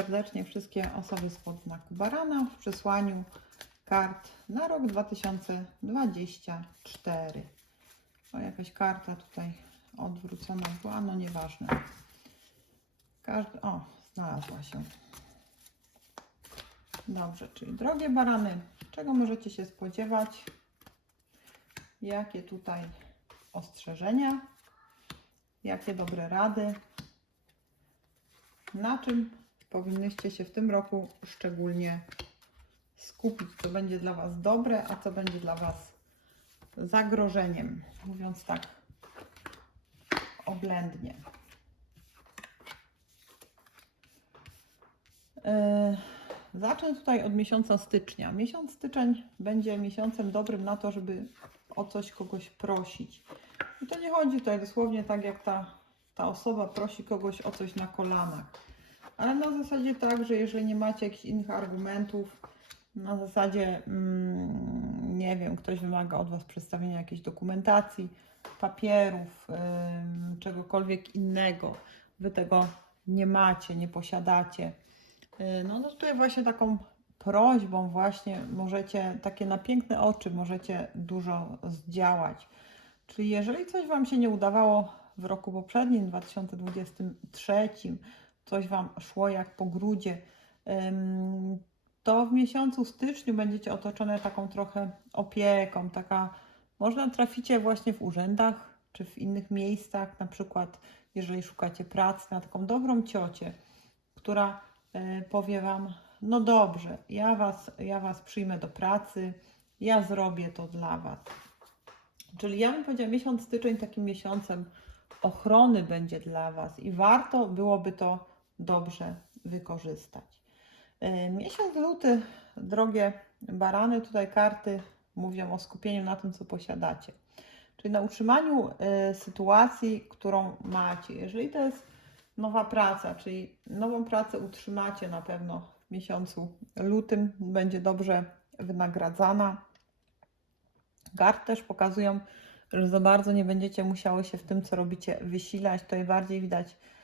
Serdecznie wszystkie osoby spod znaku barana w przesłaniu kart na rok 2024. O, jakaś karta tutaj odwrócona była, no nieważne. Każdy, o, znalazła się. Dobrze, czyli drogie barany, czego możecie się spodziewać? Jakie tutaj ostrzeżenia? Jakie dobre rady? Na czym powinnyście się w tym roku szczególnie skupić? Co będzie dla Was dobre, a co będzie dla Was zagrożeniem? Mówiąc tak oględnie. Yy, Zacznę tutaj od miesiąca stycznia. Miesiąc styczeń będzie miesiącem dobrym na to, żeby o coś kogoś prosić. I to nie chodzi tutaj dosłownie tak, jak ta, ta osoba prosi kogoś o coś na kolanach. Ale na zasadzie tak, że jeżeli nie macie jakichś innych argumentów, na zasadzie, mm, nie wiem, ktoś wymaga od Was przedstawienia jakiejś dokumentacji, papierów, czegokolwiek innego, Wy tego nie macie, nie posiadacie. Yy, No, no tutaj właśnie taką prośbą właśnie możecie, takie na piękne oczy możecie dużo zdziałać. Czyli jeżeli coś Wam się nie udawało w roku poprzednim, 2023, coś Wam szło jak po grudzie, to w miesiącu styczniu będziecie otoczone taką trochę opieką, taka, można traficie właśnie w urzędach czy w innych miejscach, na przykład jeżeli szukacie pracy, na taką dobrą ciocię, która y, powie Wam, no dobrze, ja was, ja was przyjmę do pracy, ja zrobię to dla Was. Czyli ja bym powiedziała, miesiąc styczeń takim miesiącem ochrony będzie dla Was i warto byłoby to dobrze wykorzystać. Yy, Miesiąc luty, drogie barany, tutaj karty mówią o skupieniu na tym, co posiadacie. Czyli na utrzymaniu y, sytuacji, którą macie. Jeżeli to jest nowa praca, czyli nową pracę utrzymacie na pewno w miesiącu lutym, będzie dobrze wynagradzana. Kart też pokazują, że za bardzo nie będziecie musiały się w tym, co robicie, wysilać. Tutaj bardziej widać y,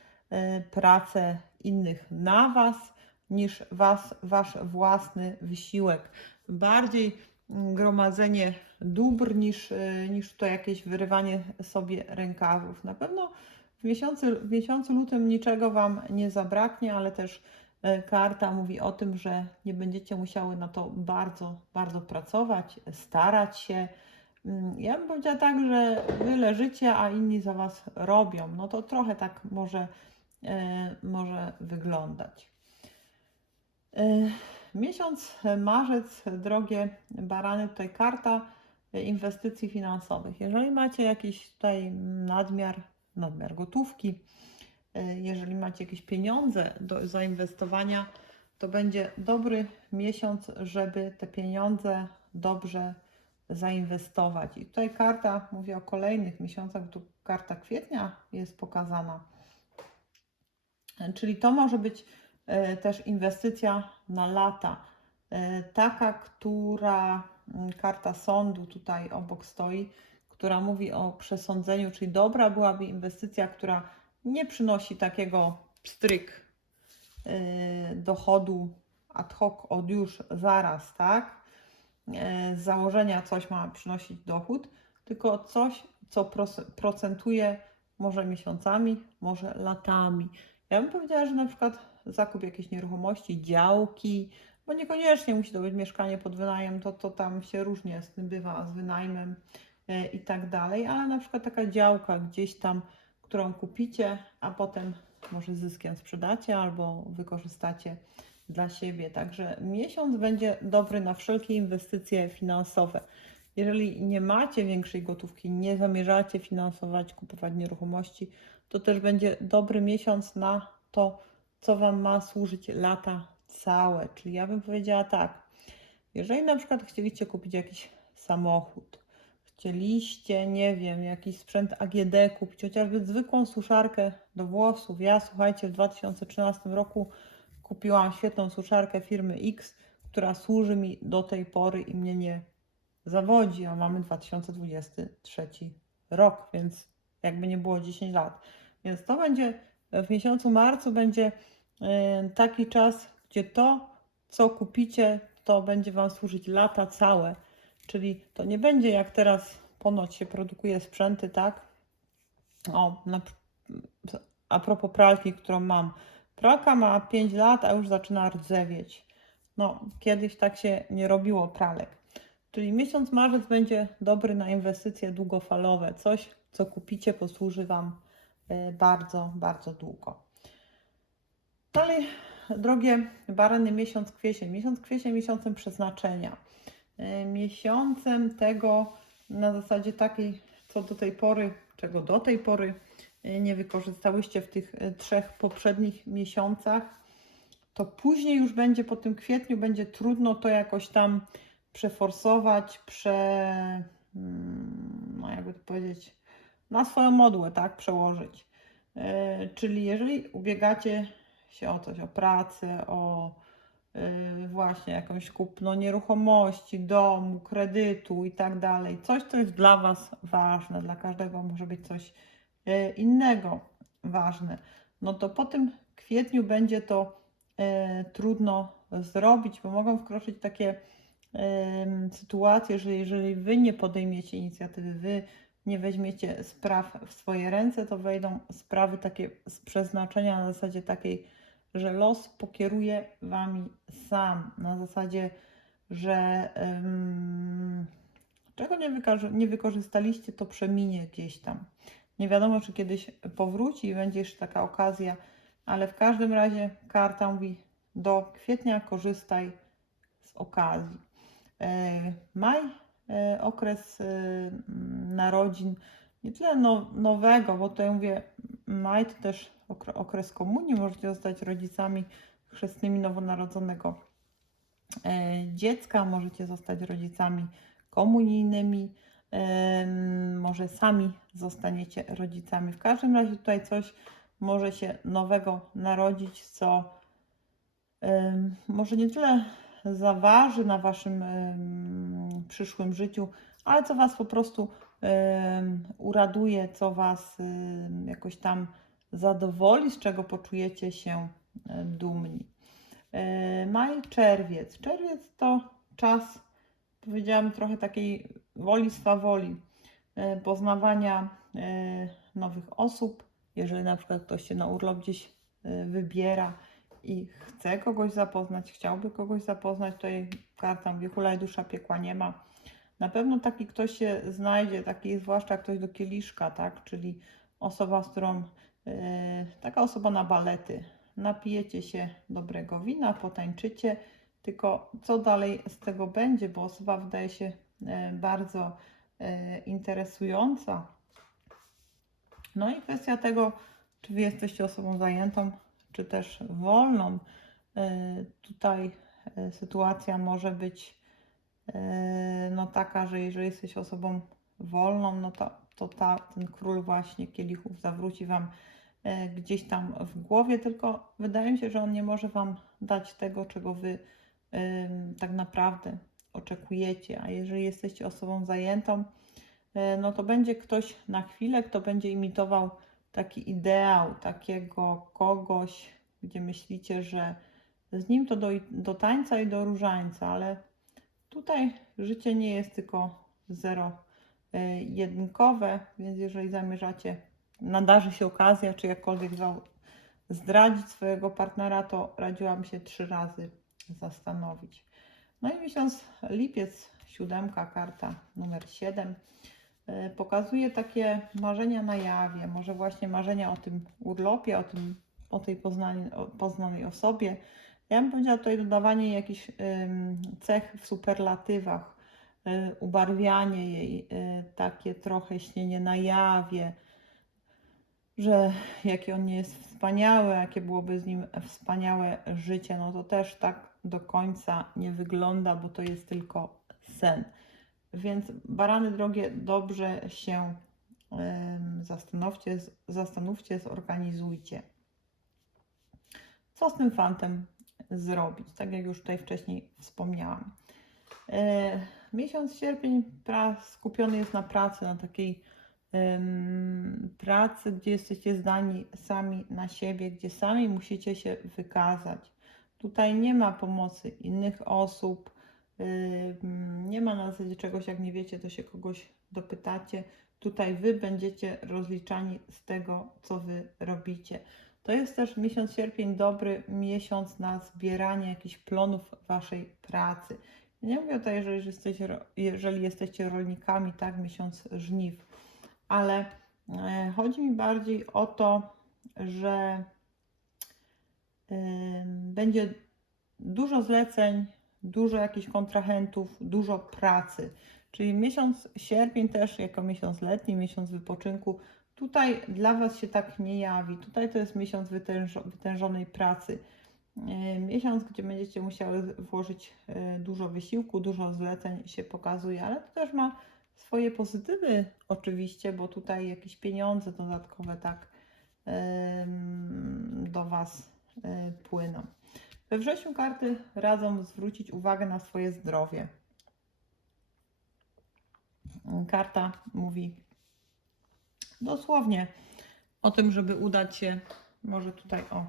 pracę innych na Was niż was, Wasz własny wysiłek. Bardziej mm, gromadzenie dóbr niż, y, niż to jakieś wyrywanie sobie rękawów. Na pewno w miesiącu, w miesiącu lutym niczego Wam nie zabraknie, ale też y, karta mówi o tym, że nie będziecie musiały na to bardzo, bardzo pracować, starać się. Mm, Ja bym powiedziała tak, że Wy leżycie, a inni za Was robią. No to trochę tak może, może wyglądać. Y, Miesiąc marzec, drogie barany, tutaj karta inwestycji finansowych. Jeżeli macie jakiś tutaj nadmiar, nadmiar gotówki, jeżeli macie jakieś pieniądze do zainwestowania, to będzie dobry miesiąc, żeby te pieniądze dobrze zainwestować. I tutaj karta mówi o kolejnych miesiącach, tu karta kwietnia jest pokazana. Czyli to może być e, też inwestycja na lata. E, Taka, która mm, karta sądu tutaj obok stoi, która mówi o przesądzeniu, czyli dobra byłaby inwestycja, która nie przynosi takiego pstryk e, dochodu ad hoc od już zaraz, tak? Z założenia coś ma przynosić dochód, tylko coś, co procentuje może miesiącami, może latami. Ja bym powiedziała, że na przykład zakup jakiejś nieruchomości, działki, bo niekoniecznie musi to być mieszkanie pod wynajem, to, to tam się różnie z tym bywa, z wynajmem e, i tak dalej, ale na przykład taka działka gdzieś tam, którą kupicie, a potem może zyskiem sprzedacie albo wykorzystacie dla siebie. Także miesiąc będzie dobry na wszelkie inwestycje finansowe. Jeżeli nie macie większej gotówki, nie zamierzacie finansować, kupować nieruchomości, to też będzie dobry miesiąc na to, co Wam ma służyć lata całe. Czyli ja bym powiedziała tak, jeżeli na przykład chcieliście kupić jakiś samochód, chcieliście, nie wiem, jakiś sprzęt AGD kupić, chociażby zwykłą suszarkę do włosów. Ja, słuchajcie, w 2013 roku kupiłam świetną suszarkę firmy X, która służy mi do tej pory i mnie nie zawodzi, a mamy 2023 rok, więc jakby nie było 10 lat. Więc to będzie w miesiącu marcu będzie y, taki czas, gdzie to, co kupicie, to będzie Wam służyć lata całe. Czyli to nie będzie jak teraz ponoć się produkuje sprzęty, tak? O, na, a propos pralki, którą mam. Pralka ma 5 lat, a już zaczyna rdzewieć. No, kiedyś tak się nie robiło pralek. Czyli miesiąc marzec będzie dobry na inwestycje długofalowe. Coś, co kupicie, posłuży Wam y, bardzo, bardzo długo. Dalej, drogie barany, miesiąc kwiecień. Miesiąc kwiecień miesiącem przeznaczenia. Y, Miesiącem tego na zasadzie takiej, co do tej pory, czego do tej pory y, nie wykorzystałyście w tych trzech poprzednich miesiącach, to później już będzie po tym kwietniu, będzie trudno to jakoś tam przeforsować, prze, mm, no jakby to powiedzieć, na swoją modłę, tak, przełożyć. Yy, czyli jeżeli ubiegacie się o coś, o pracę, o yy, właśnie jakąś kupno nieruchomości, domu, kredytu i tak dalej, coś, co jest dla Was ważne, dla każdego może być coś yy, innego ważne, no to po tym kwietniu będzie to yy, trudno zrobić, bo mogą wkroczyć takie em, sytuacje, że jeżeli Wy nie podejmiecie inicjatywy, Wy nie weźmiecie spraw w swoje ręce, to wejdą sprawy takie z przeznaczenia na zasadzie takiej, że los pokieruje Wami sam, na zasadzie, że em, czego nie, nie wykorzystaliście, to przeminie gdzieś tam. Nie wiadomo, czy kiedyś powróci i będzie jeszcze taka okazja, ale w każdym razie karta mówi, do kwietnia korzystaj z okazji. E, Maj, e, okres e, narodzin, nie tyle no, nowego, bo tutaj mówię, maj to też okre- okres komunii, możecie zostać rodzicami chrzestnymi nowonarodzonego dziecka, możecie zostać rodzicami komunijnymi, może sami zostaniecie rodzicami. W każdym razie tutaj coś może się nowego narodzić, co może nie tyle zaważy na waszym przyszłym życiu, ale co was po prostu uraduje, co was jakoś tam zadowoli, z czego poczujecie się dumni. E, Maj, czerwiec. Czerwiec to czas, powiedziałam, trochę takiej woli swawoli, e, poznawania e, nowych osób. Jeżeli na przykład ktoś się na urlop gdzieś wybiera i chce kogoś zapoznać, chciałby kogoś zapoznać, tutaj karta mówi, hulaj dusza piekła nie ma. Na pewno taki ktoś się znajdzie, taki zwłaszcza ktoś do kieliszka, tak? Czyli osoba, z którą, e, taka osoba na balety, napijecie się dobrego wina, potańczycie, tylko co dalej z tego będzie, bo osoba wydaje się e, bardzo e, interesująca. No i kwestia tego, czy wy jesteście osobą zajętą, czy też wolną. E, Tutaj e, sytuacja może być e, no taka, że jeżeli jesteś osobą wolną, no to, to ta, ten król właśnie kielichów zawróci wam gdzieś tam w głowie, tylko wydaje mi się, że on nie może Wam dać tego, czego Wy tak naprawdę oczekujecie. A jeżeli jesteście osobą zajętą, no to będzie ktoś na chwilę, kto będzie imitował taki ideał takiego kogoś, gdzie myślicie, że z nim to do, do tańca i do różańca, ale tutaj życie nie jest tylko zero e, więc jeżeli zamierzacie nadarzy się okazja, czy jakkolwiek zdradzić swojego partnera, to radziłam się trzy razy zastanowić. No i miesiąc lipiec, siódemka, karta numer 7, pokazuje takie marzenia na jawie, może właśnie marzenia o tym urlopie, o, tym, o tej poznanej, o poznanej osobie. Ja bym powiedziała tutaj dodawanie jakichś cech w superlatywach, y, ubarwianie jej, y, takie trochę śnienie na jawie, że jakie on nie jest wspaniały, jakie byłoby z nim wspaniałe życie, no to też tak do końca nie wygląda, bo to jest tylko sen. Więc barany drogie, dobrze się zastanówcie, zastanówcie, zorganizujcie. Co z tym fantem zrobić? Tak jak już tutaj wcześniej wspomniałam. E, miesiąc sierpień skupiony jest na pracy, na takiej pracy, gdzie jesteście zdani sami na siebie, gdzie sami musicie się wykazać. Tutaj nie ma pomocy innych osób, nie ma na zasadzie czegoś, jak nie wiecie, to się kogoś dopytacie. Tutaj wy będziecie rozliczani z tego, co wy robicie. To jest też miesiąc sierpień dobry miesiąc na zbieranie jakichś plonów waszej pracy. Nie mówię tutaj, jeżeli jesteście, jeżeli jesteście rolnikami, tak, miesiąc żniw, ale e, chodzi mi bardziej o to, że będzie dużo zleceń, dużo jakichś kontrahentów, dużo pracy. Czyli miesiąc sierpień też jako miesiąc letni, miesiąc wypoczynku, tutaj dla Was się tak nie jawi. Tutaj to jest miesiąc wytężo- wytężonej pracy. E, Miesiąc, gdzie będziecie musiały włożyć e, dużo wysiłku, dużo zleceń się pokazuje, ale to też ma swoje pozytywy oczywiście, bo tutaj jakieś pieniądze dodatkowe tak do Was e, płyną. We wrześniu karty radzą zwrócić uwagę na swoje zdrowie. Karta mówi dosłownie o tym, żeby udać się, może tutaj o,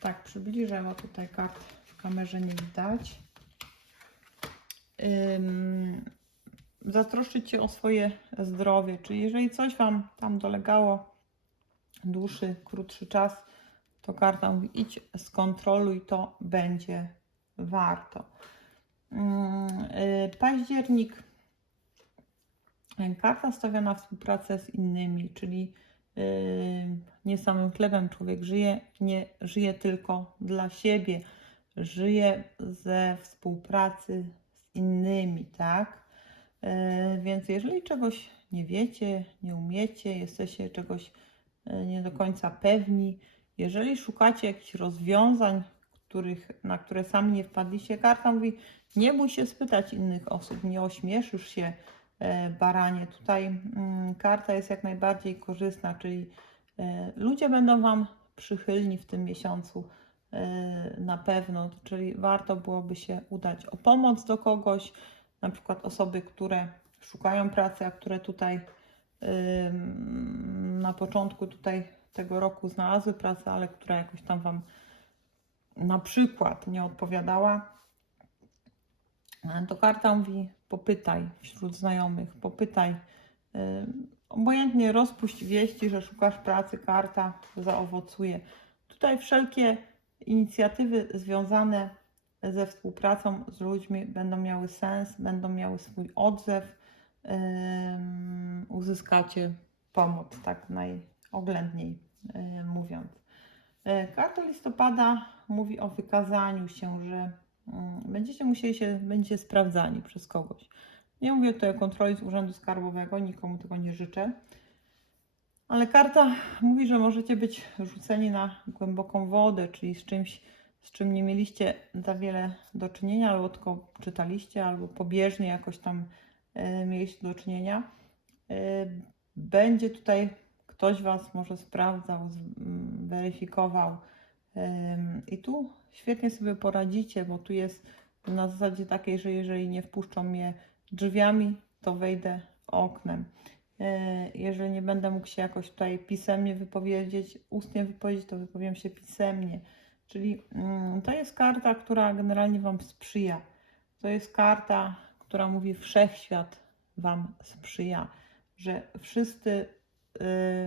tak przybliżę, bo tutaj kart w kamerze nie widać. Ym, zatroszczyć się o swoje zdrowie, czyli jeżeli coś Wam tam dolegało dłuższy, krótszy czas, to karta mówi idź skontroluj, to będzie warto. Mm, y, Październik. Karta stawia na współpracę z innymi, czyli y, nie samym chlebem człowiek żyje, nie żyje tylko dla siebie, żyje ze współpracy z innymi, tak? Y, Więc jeżeli czegoś nie wiecie, nie umiecie, jesteście czegoś nie do końca pewni, jeżeli szukacie jakichś rozwiązań, których, na które sami nie wpadliście, karta mówi, nie bój się spytać innych osób, nie ośmieszysz się e, baranie. Tutaj mm, karta jest jak najbardziej korzystna, czyli e, ludzie będą Wam przychylni w tym miesiącu e, na pewno, czyli warto byłoby się udać o pomoc do kogoś, na przykład osoby, które szukają pracy, a które tutaj na początku tutaj tego roku znalazły pracę, ale która jakoś tam Wam na przykład nie odpowiadała, to karta mówi popytaj wśród znajomych, popytaj. Obojętnie rozpuść wieści, że szukasz pracy, karta zaowocuje. Tutaj wszelkie inicjatywy związane ze współpracą z ludźmi będą miały sens, będą miały swój odzew, uzyskacie pomoc, tak najoględniej y, mówiąc. E, Karta listopada mówi o wykazaniu się, że mm, będziecie musieli się, będziecie sprawdzani przez kogoś. Nie mówię tutaj o kontroli z Urzędu Skarbowego, nikomu tego nie życzę. Ale karta mówi, że możecie być rzuceni na głęboką wodę, czyli z czymś, z czym nie mieliście za wiele do czynienia, albo tylko czytaliście, albo pobieżnie jakoś tam e, mieliście do czynienia. E, będzie tutaj ktoś Was może sprawdzał, z- m, weryfikował. I tu świetnie sobie poradzicie, bo tu jest na zasadzie takiej, że jeżeli nie wpuszczą mnie drzwiami, to wejdę oknem. Yy, Jeżeli nie będę mógł się jakoś tutaj pisemnie wypowiedzieć, ustnie wypowiedzieć, to wypowiem się pisemnie. Czyli mm, to jest karta, która generalnie Wam sprzyja. To jest karta, która mówi wszechświat Wam sprzyja, że wszyscy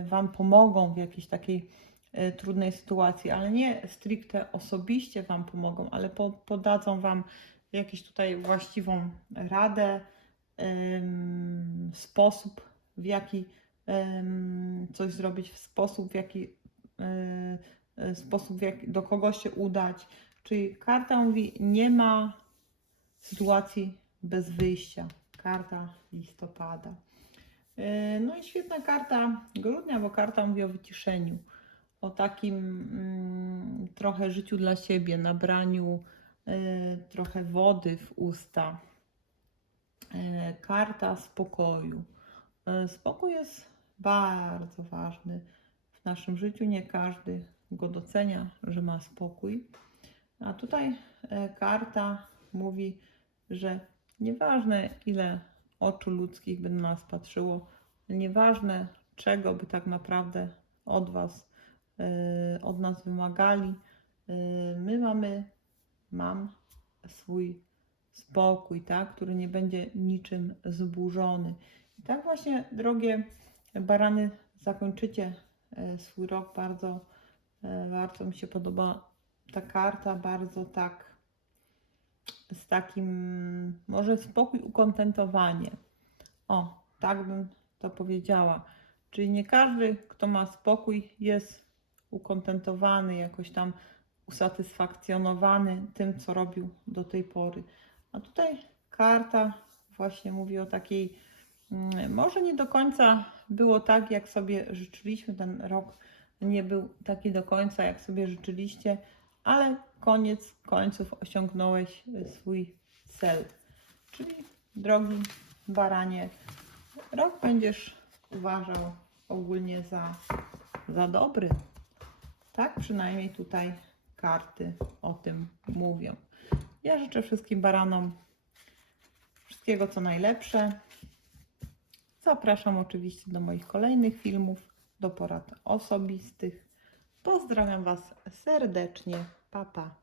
Wam pomogą w jakiejś takiej y, trudnej sytuacji, ale nie stricte osobiście Wam pomogą, ale po, podadzą Wam jakąś tutaj właściwą radę, sposób, w jaki coś zrobić, w sposób, w jaki y, y, sposób, w jaki, do kogo się udać. Czyli karta mówi, nie ma sytuacji bez wyjścia. Karta listopada. Yy, No i świetna karta grudnia, bo karta mówi o wyciszeniu, o takim mm, trochę życiu dla siebie, nabraniu yy, trochę wody w usta. Yy, karta spokoju. Spokój jest bardzo ważny w naszym życiu. Nie każdy go docenia, że ma spokój. A tutaj e, karta mówi, że nieważne ile oczu ludzkich by na nas patrzyło, Nieważne czego by tak naprawdę od Was, yy, od nas wymagali, yy, my mamy, mam swój spokój, tak, który nie będzie niczym zburzony. I tak właśnie, drogie barany, zakończycie e, swój rok bardzo, e, bardzo mi się podoba ta karta, bardzo tak z takim, może spokój, ukontentowanie. O, tak bym to powiedziała. Czyli nie każdy, kto ma spokój, jest ukontentowany, jakoś tam usatysfakcjonowany tym, co robił do tej pory. A tutaj karta właśnie mówi o takiej, mm, może nie do końca było tak, jak sobie życzyliśmy. Ten rok nie był taki do końca, jak sobie życzyliście, ale koniec końców osiągnąłeś swój cel. Czyli drogi baranie, rok będziesz uważał ogólnie za, za dobry. Tak przynajmniej tutaj karty o tym mówią. Ja życzę wszystkim baranom wszystkiego co najlepsze. Zapraszam oczywiście do moich kolejnych filmów, do porad osobistych. Pozdrawiam Was serdecznie. papá.